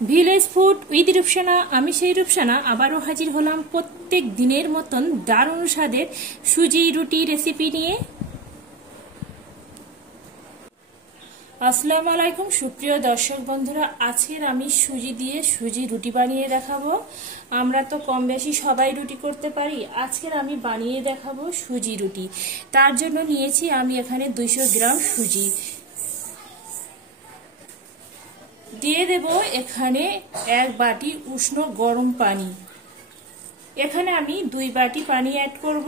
Village food with Rupsana. আমি সেই রূপসানা আবারও হাজির হলাম প্রত্যেক দিনের মতন দারুণ স্বাদের সুজি রুটি রেসিপি নিয়ে। আসসালামু আলাইকুম সুপ্রিয় দর্শক বন্ধুরা, আজকের আমি সুজি দিয়ে সুজি রুটি বানিয়ে দেখাবো। আমরা তো কম বেশি সবাই রুটি করতে পারি, আজকের আমি বানিয়ে দেখাবো সুজি রুটি। তার জন্য নিয়েছি আমি এখানে 200 গ্রাম সুজি, দিয়ে দেব এখানে 1 বাটি উষ্ণ গরম পানি। এখানে আমি 2 বাটি পানি অ্যাড করব।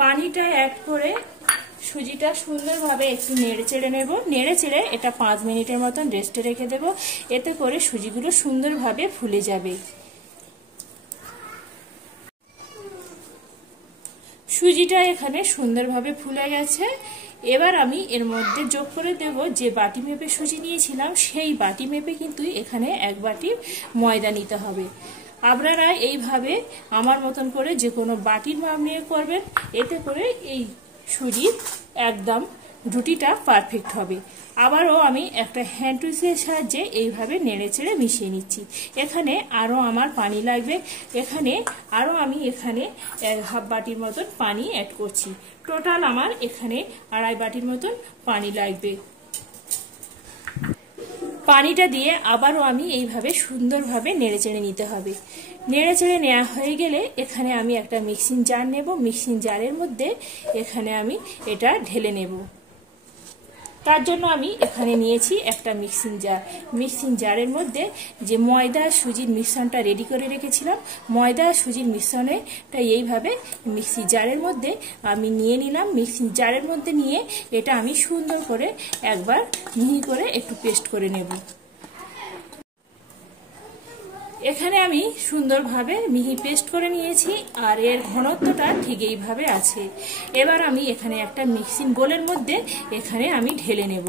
পানিটা অ্যাড করে সুজিটা সুন্দরভাবে একটু নেড়ে চেড়ে নেব। নেড়ে চেড়ে এটা 5 মিনিটের মতন রেস্টে রেখে দেব, এতে করে সুজিগুলো সুন্দরভাবে ফুলে যাবে। সুজিটা এখানে সুন্দরভাবে ফুলে গেছে। এবার আমি এর মধ্যে যোগ করে দেব যে বাটি মেপে সুজি নিয়েছিলাম, সেই বাটি মেপে কিন্তু এখানে 1 বাটি ময়দা নিতে হবে। আপনারা এইভাবে আমার মতন করে যে কোনো বাটির মাপ নিয়ে করবেন, এতে করে এই সুজির একদম রুটিটা পারফেক্ট হবে। আবারও আমি একটা হ্যান্ড টুইস্টের সাহায্যে এইভাবে নেড়ে চেড়ে মিশিয়ে নিচ্ছি। এখানে আরও আমার পানি লাগবে, এখানে আরও আমি এখানে 1/2 বাটির মতন পানি অ্যাড করছি। টোটাল আমার এখানে 2.5 বাটির মতন পানি লাগবে। পানিটা দিয়ে আবারও আমি এইভাবে সুন্দরভাবে নেড়ে চেড়ে নিতে হবে। নেড়ে চেড়ে নেওয়া হয়ে গেলে এখানে আমি একটা মিক্সিং জার নেব। মিক্সিং জারের মধ্যে এখানে আমি এটা ঢেলে নেব। তার জন্য আমি এখানে নিয়েছি একটা মিক্সিং জার। মিক্সিং জারের মধ্যে যে ময়দা সুজির মিশ্রণটা রেডি করে রেখেছিলাম, ময়দা সুজির মিশ্রণটা এইভাবে মিক্সি জারের মধ্যে আমি নিয়ে নিলাম। মিক্সিং জারের মধ্যে নিয়ে এটা আমি সুন্দর করে একবার মিহি করে একটু পেস্ট করে নেব। এখানে আমি সুন্দরভাবে মিহি পেস্ট করে নিয়েছি, আর এর ঘনত্বটা ঠিক এইভাবে আছে। এবার আমি এখানে একটা মিক্সিং বোলের মধ্যে এখানে আমি ঢেলে নেব।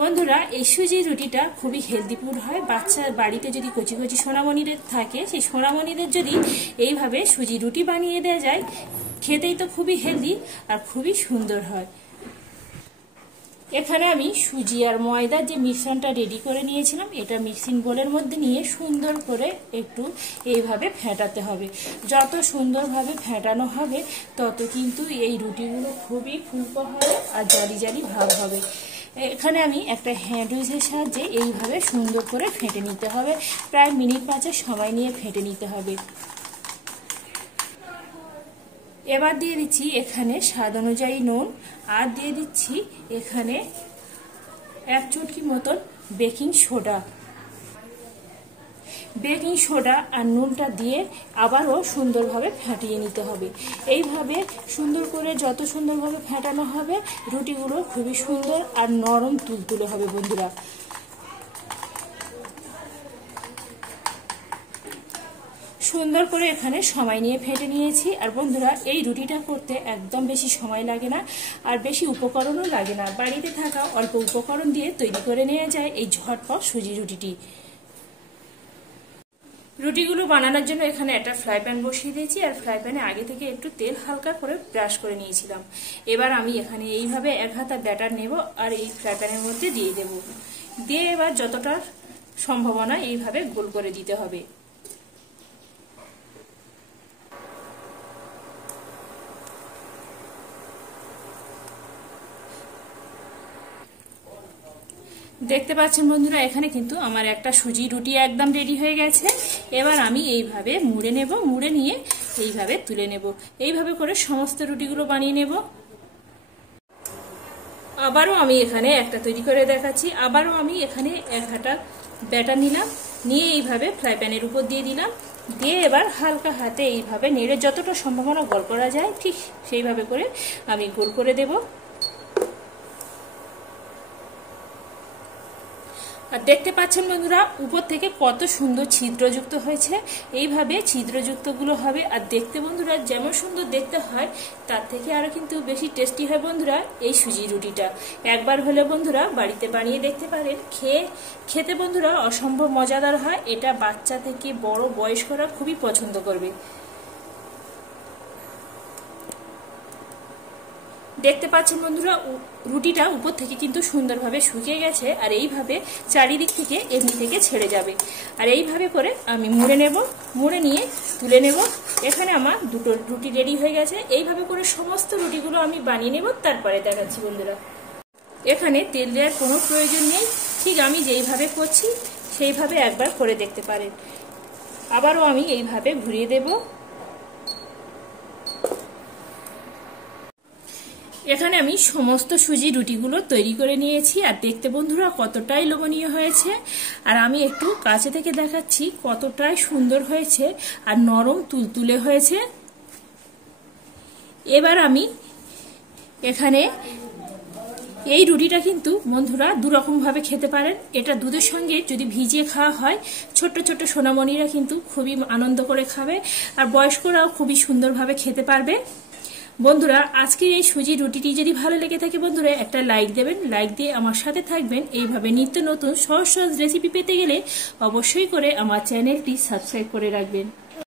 বন্ধুরা, এই সুজি রুটিটা খুবই হেলদি ফুড হয়। বাচ্চা বাড়িতে যদি কচি কচি সোনামণিদের থাকে, সেই সোনামণিদের যদি এইভাবে সুজি রুটি বানিয়ে দেওয়া যায়, খেতেই তো খুবই হেলদি আর খুবই সুন্দর হয়। এখানে আমি সুজি আর ময়দার যে মিশ্রণটা রেডি করে নিয়েছিলাম, এটা মিক্সিং বোলের মধ্যে নিয়ে সুন্দর করে একটু এইভাবে ফেটাতে হবে। যত সুন্দরভাবে ফেটানো হবে তত কিন্তু এই রুটিগুলো খুবই ফুলকো হবে আর জালি জালি ভাব হবে। এখানে আমি একটা হ্যান্ড উইচের সাহায্যে এইভাবে সুন্দর করে ফেটে নিতে হবে। প্রায় মিনিট 5 সময় নিয়ে ফেটে নিতে হবে। এবার দিয়ে দিচ্ছি এখানে স্বাদ অনুযায়ী নুন, আর দিয়ে দিচ্ছি এখানে 1 চুটকি মতন বেকিং সোডা। বেকিং সোডা আর নুনটা দিয়ে আবারও সুন্দরভাবে ফেটিয়ে নিতে হবে। এইভাবে সুন্দর করে যত সুন্দরভাবে ফেটানো হবে, রুটিগুলো খুবই সুন্দর আর নরম তুলতুলে হবে। বন্ধুরা, সুন্দর করে এখানে সময় নিয়ে ফেটে নিয়েছি। আর বন্ধুরা, এই রুটিটা করতে একদম বেশি সময় লাগে না, আর বেশি উপকরণও লাগে না। বাড়িতে থাকা অল্প উপকরণ দিয়ে তৈরি করে নেওয়া যায় এই ঝটপট সুজি রুটিটি। রুটিগুলো বানানোর জন্য এখানে একটা ফ্রাই প্যান বসিয়ে দিয়েছি, আর ফ্রাই প্যানে আগে থেকে একটু তেল হালকা করে ব্রাশ করে নিয়েছিলাম। এবার আমি এখানে এইভাবে 1 হাতা ব্যাটার নেব আর এই ফ্রাই প্যানের মধ্যে দিয়ে দেব। দিয়ে এবার যতটা সম্ভাবনা এইভাবে গোল করে দিতে হবে। দেখতে পাচ্ছেন বন্ধুরা, এখানে কিন্তু আমার একটা সুজি রুটি একদম রেডি হয়ে গেছে। এবার আমি এইভাবে মুড়ে নেব, মুড়ে নিয়ে এইভাবে তুলে নেব। এইভাবে করে সমস্ত রুটিগুলো বানিয়ে নেব। আবারও আমি এখানে একটা তৈরি করে দেখাচ্ছি। আবারও আমি এখানে 1 হাতা ব্যাটার নিলাম, নিয়ে এইভাবে ফ্রাই প্যানের উপর দিয়ে দিলাম। দিয়ে এবার হালকা হাতে এইভাবে নেড়ে যতটা সম্ভাবনা গোল করা যায় ঠিক সেইভাবে করে আমি গোল করে দেব। আর দেখতে পাচ্ছেন বন্ধুরা, উপর থেকে কত সুন্দর ছিদ্রযুক্ত হয়েছে। এইভাবে ছিদ্রযুক্তগুলো হবে, আর দেখতে বন্ধুরা যেমন সুন্দর দেখতে হয়, তার থেকে আরো কিন্তু বেশি টেস্টি হয় বন্ধুরা এই সুজি রুটিটা। একবার হলে বন্ধুরা বাড়িতে বানিয়ে দেখতে পারেন। খেতে বন্ধুরা অসম্ভব মজাদার হয়। এটা বাচ্চা থেকে বড় বয়স্করা খুবই পছন্দ করবে। দেখতে পাচ্ছেন বন্ধুরা, রুটিটা উপর থেকে কিন্তু সুন্দরভাবে শুকিয়ে গেছে, আর এইভাবে চারিদিক থেকে এমনি থেকে ছেড়ে যাবে। আর এইভাবে করে আমি মুড়ে নেব, মুড়ে নিয়ে তুলে নেব। এখানে আমার দুটো রুটি রেডি হয়ে গেছে। এইভাবে করে সমস্ত রুটিগুলো আমি বানিয়ে নেব, তারপরে দেখাচ্ছি বন্ধুরা। এখানে তেল দেওয়ার কোনো প্রয়োজন নেই, ঠিক আমি যেইভাবে করছি সেইভাবে একবার করে দেখতে পারেন। আবারও আমি এইভাবে ঘুরিয়ে দেব। এখানে আমি সমস্ত সুজি রুটিগুলো তৈরি করে নিয়েছি, আর দেখতে বন্ধুরা কতটাই লোভনীয় হয়েছে। আর আমি একটু কাছে থেকে দেখাচ্ছি কতটাই সুন্দর হয়েছে আর নরম তুলতুলে হয়েছে। এবার আমি এখানে এই রুটিটা কিন্তু বন্ধুরা দুরকম ভাবে খেতে পারেন। এটা দুধের সঙ্গে যদি ভিজিয়ে খাওয়া হয়, ছোট্ট ছোট্ট সোনামণিরা কিন্তু খুবই আনন্দ করে খাবে, আর বয়স্করাও খুবই সুন্দরভাবে খেতে পারবে। বন্ধুরা, আজকের এই সুজি রুটিটি যদি ভালো লেগে থাকে বন্ধুরা, একটা লাইক দেবেন। লাইক দিয়ে আমার সাথে থাকবেন। এইভাবে নিত্য নতুন সহজ সহজ রেসিপি পেতে গেলে অবশ্যই করে আমার চ্যানেলটি সাবস্ক্রাইব করে রাখবেন।